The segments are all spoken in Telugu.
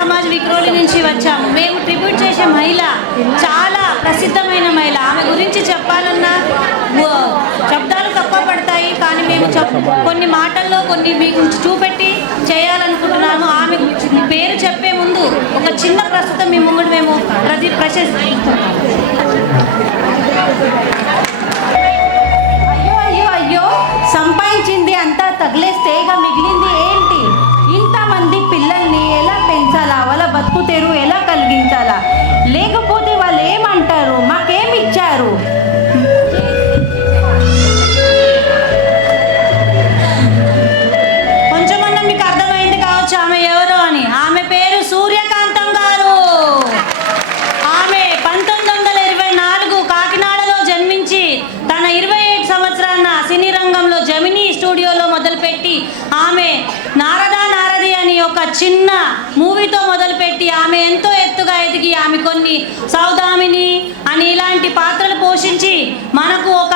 సమాజ్ విక్రోలి నుంచి వచ్చాము. మేము ట్రిబ్యూట్ చేసే మహిళ చాలా ప్రసిద్ధమైన మహిళ. ఆమె గురించి చెప్పాలన్నా శబ్దాలు తక్కువ పడతాయి, కానీ మేము కొన్ని మాటల్లో కొన్ని మీకు చూపెట్టి చేయాలనుకుంటున్నాము. ఆమె పేరు చెప్పే ముందు ఒక చిన్న ప్రస్తుతం మీ ముందు మేము అయ్యో సంపాదించింది అంతా తగిలేస్తే ఇక మిగిలింది ఏంటి? ఇంతమంది పిల్లల్ని ఎలా పెంచాలా, వాళ్ళ బతుకు తెరువు ఎలా కలిగించాలా? లేకపోతే వాళ్ళు ఏమంటారు, మాకేమి ఇచ్చారు? కొంచెమన్నా మీకు అర్థమైంది కావచ్చు ఆమె ఎవరో అని. ఆమె పేరు సూర్యకాంతం గారు. ఆమె 1924 కాకినాడలో జన్మించి తన 27 సంవత్సరాల సినీ రంగంలో జమినీ స్టూడియోలో మొదలుపెట్టి ఆమె నారది అని ఒక చిన్న మూవీతో మొదలుపెట్టి ఆమె ఎంతో ఎత్తుగా ఎదిగి ఆమె కొన్ని సౌదామిని అని ఇలాంటి పాత్రలు పోషించి మనకు ఒక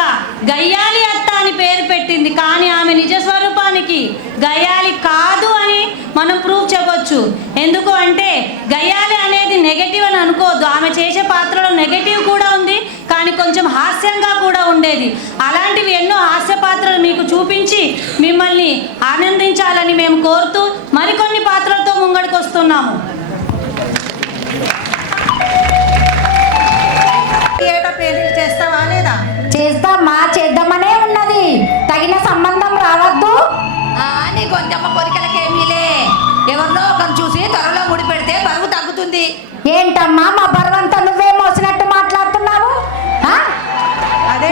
గయ్యాలి అత్త అని పేరు పెట్టింది. కానీ ఆమె నిజ స్వరూపానికి గయ్యాలి కాదు అని మనం ప్రూవ్ చెప్పొచ్చు. ఎందుకు అంటే గయ్యాలి అనేది నెగటివ్ అని అనుకోవద్దు. ఆమె చేసే పాత్రలో నెగటివ్ కూడా ఉంది, కానీ కొంచెం హాస్యంగా కూడా ఉండేది. అలాంటివి ఎన్నో హాస్య పాత్రలు మీకు చూపించి మిమ్మల్ని ఆనందించాలని మేము కోరుతూ మరికొన్ని పాత్రలతో ముంగడికి వస్తున్నాము. చేస్తావా లేదా? చేస్తామా, చేద్దామనే ఉన్నది. తగిన సంబంధం రావద్దు. నీ కొంచెమ్మ కోరికలకేమీలే. ఎవరినో ఒకరు చూసి త్వరలో ముడి పెడితే బరువు తగ్గుతుంది. ఏంటమ్మా మా బరువంతా నువ్వే మోసినట్టు మాట్లాడుతున్నావు? అదే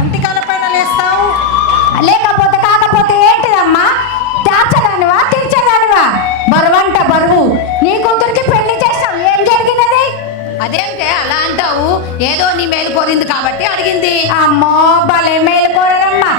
ఒంటికాల పైన లేస్తావు. లేకపోతే కాకపోతే ఏంటిదమ్మా? తీర్చదానివా తీర్చదానివా? బరువంట బరువు. నీ కూతురికి పెళ్లి చేస్తావు, ఏం జరిగినది? అదేంటే అలా అంటావు? ఏదో నీ మేలు కోరింది కాబట్టి అడిగింది. అమ్మో భలే మేలు కోరమ్మా.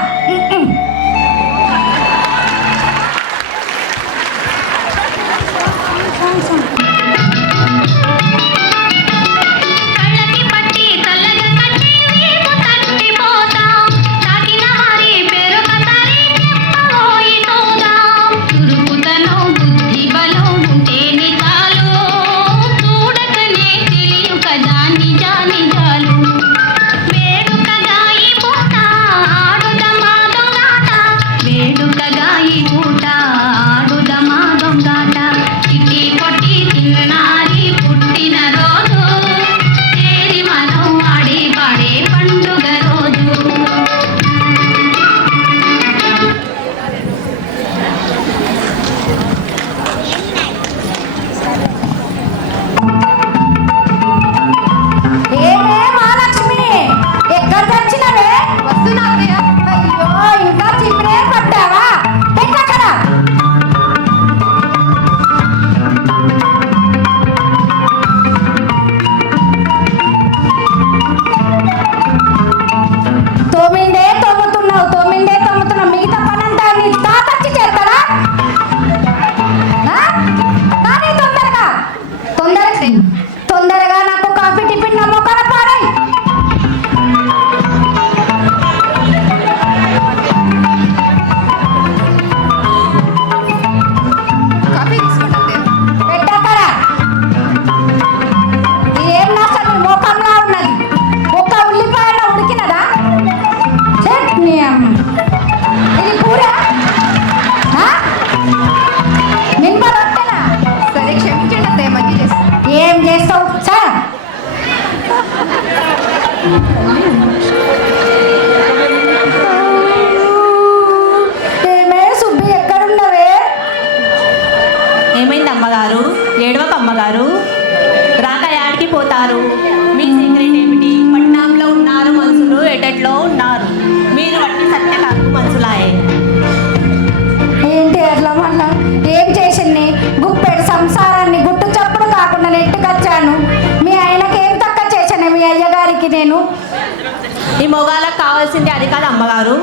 ఈ మొగాలకు కావాల్సింది అది కాదు అమ్మగారు.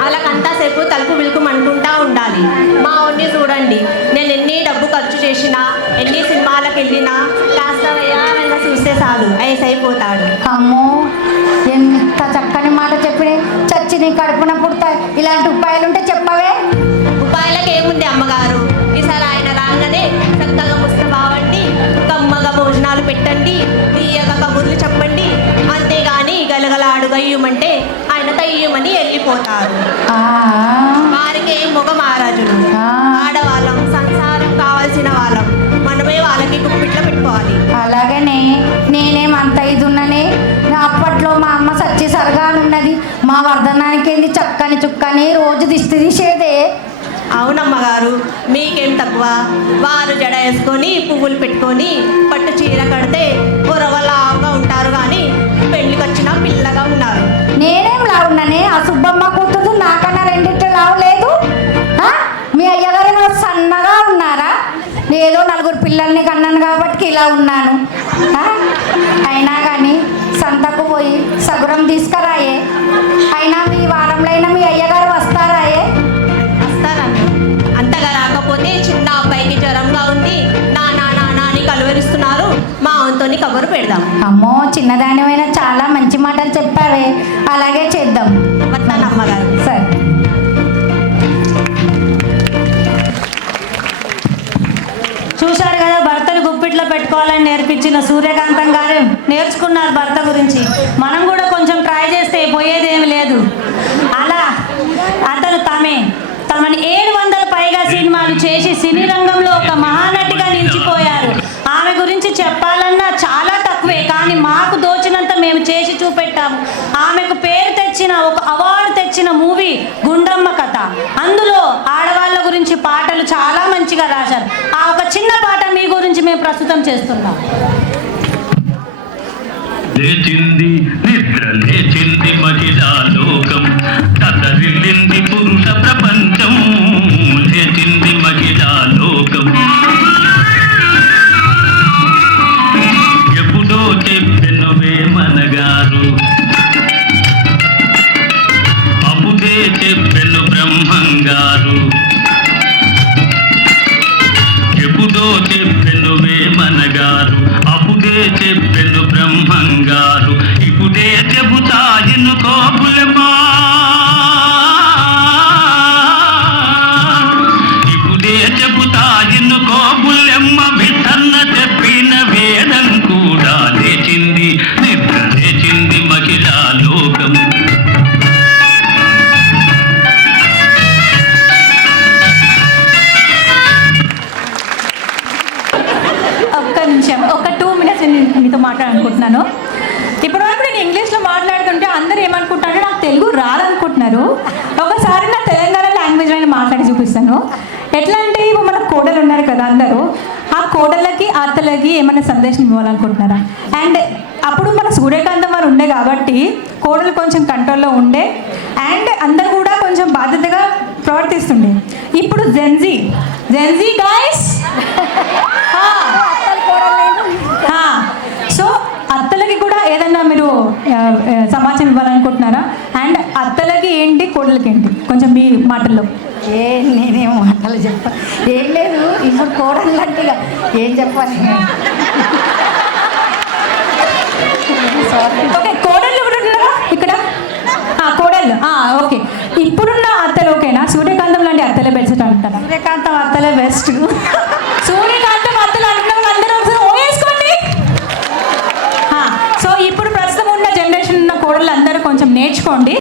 వాళ్ళకంతా సేపు తలుపు విలుకుమంటుంటా ఉండాలి. మా వాడిని చూడండి, నేను ఎన్ని డబ్బు ఖర్చు చేసినా ఎన్ని సినిమాలకు వెళ్ళినా కాస్త వేయాలని చూస్తే చాలు అయిపోతాడు. అమ్మో ఎంత చక్కని మాట చెప్పినే. చచ్చి నీ కడుపున పుడతా. ఇలాంటి ఉపాయాలు ఉంటే చెప్పవే. ఉపాయాలకు ఏముంది అమ్మగారు, ఈసారి ఆయన చక్కని చుక్కని రోజు దిష్టి తీసేదే. అవునమ్మగారు, మీకేం తక్కువ. వారు జడ వేసుకొని పువ్వులు పెట్టుకొని పట్టు చీర కడితే బురవలాగా ఉంటారు, కానీ పెళ్ళికి వచ్చిన పిల్లగా ఉన్నారు. నేనేం లావున్నానే? ఆ సుబ్బమ్మ కూతురు నాకన్నా రెండింటి లావు లేదు. ఆ? మీ అయ్యగారేమో సన్నగా ఉన్నారా? ఏదో నలుగురు పిల్లల్ని కన్నాను కాబట్టి ఇలా ఉన్నాను. ఆ? అయినా కానీ సంతకు పోయి సగురం తీసుకురాయే. అయినా మీ వారంలో అయినా మీ అయ్యగారు వస్తారాయే? వస్తారమ్మ. అంతగా రాకపోతే చిన్న అబ్బాయికి జ్వరంగా ఉంది, నానా నానా అని కలువరిస్తున్నారు. మా వంతోని కబురు పెడదాం. అమ్మో, చిన్నదానివైనా చాలా మంచి మాటలు చెప్పావే. అలాగే చేద్దాం. వస్తానమ్మగారు. సరే. చూశారు కదా, భర్తను గుప్పిట్లో పెట్టుకోవాలని నేర్పించిన సూర్యకాంతం గారు నేర్చుకున్నారు భర్త గురించి. మనం కూడా కొంచెం ట్రై చేస్తే పోయేదేమి లేదు. అలా అతను తమని 700 పైగా సినిమాలు చేసి సినీ రంగంలో ఒక మహానటిగా నిలిచిపోయారు. ఆమె గురించి చెప్పాలన్నా చాలా తక్కువే, కానీ మాకు దోచినంత మేము చేసి చూపెట్టాము. ఆమెకు పేరు తెచ్చిన, ఒక అవార్డు తెచ్చిన మూవీ గుండమ్మ కథ. అందులో ఆడవాళ్ళ గురించి పాటలు చాలా మంచిగా రాశారు. ఆ ఒక చిన్న పాట మీ గురించి మేము ప్రస్తుతం చేస్తున్నాం. లేచింది నిద్ర లేచింది మహిళా లోకం, తతరిల్లింది పురుష ప్రపంచం. లేచింది మహిళా లోకం. ఎప్పుడో చెప్పెను వేమనగారు, అప్పుడే చెప్పెను బ్రహ్మంగారు. ఎప్పుడో చెప్పెను వేమనగారు, అప్పుడే చెప్పెను బ్రహ్మంగారు. ఇప్పుడే చెబుతా ఎన్నుకో బులమా, ఇప్పుడే చెబుతా ఎన్నుకో బులెమ్మ. విసన్న చెప్పిన వేదం కూడా లేచింది నిద్ర లేచింది మహిళా లోకం. ఒక్క నిమిషం, ఒక 2 minutes నేను మీతో మాట్లాడాలనుకుంటున్నాను. ఇప్పటివరకు నేను ఇంగ్లీష్లో మాట్లాడుతుంటే అందరూ ఏమనుకుంటారంటే నాకు తెలుగు రాదనుకుంటున్నారు. ఒకసారి నా తెలంగాణ లాంగ్వేజ్ నేను మాట్లాడి చూపిస్తాను. ఎట్లా అంటే ఇప్పుడు మన కోడలు ఉన్నారు కదా, అందరూ ఆ కోడళ్ళకి అత్తలకి ఏమైనా సందేశం ఇవ్వాలనుకుంటున్నారా? అండ్ అప్పుడు మన సూర్యకాంతం వారు ఉండే కాబట్టి కోడలు కొంచెం కంట్రోల్లో ఉండే, అండ్ అందరు కూడా కొంచెం బాధ్యతగా ప్రవర్తిస్తుండే. ఇప్పుడు జెన్జీ గాయస్, సో అత్తలకి కూడా ఏదన్నా మీరు సమాచారం ఇవ్వాలనుకుంటున్నారా? అండ్ అత్తలకి ఏంటి, కోడలకి ఏంటి, కొంచెం మీ మాటల్లో. నేనేం మాటలు చెప్పాను, ఏం లేదు. ఇప్పుడు కోడలు అంటే ఏం చెప్పాలి? ఓకే, కోడళ్ళు కూడా ఉన్నారా ఇక్కడ? కోడళ్ళు ఓకే. ఇప్పుడున్న అత్తలు ఓకేనా? సూర్యకాంతం లాంటి అత్తలే బెస్ట్ అంటారా? సూర్యకాంతం అత్తలే బెస్ట్. సూర్యకాంతం అత్తలు అంటున్న వాళ్ళు అందరూ ఒకసారి ఓ వేసుకోండి. సో ఇప్పుడు ప్రస్తుతం ఉన్న జనరేషన్ ఉన్న కోడళ్ళు అందరూ కొంచెం నేర్చుకోండి.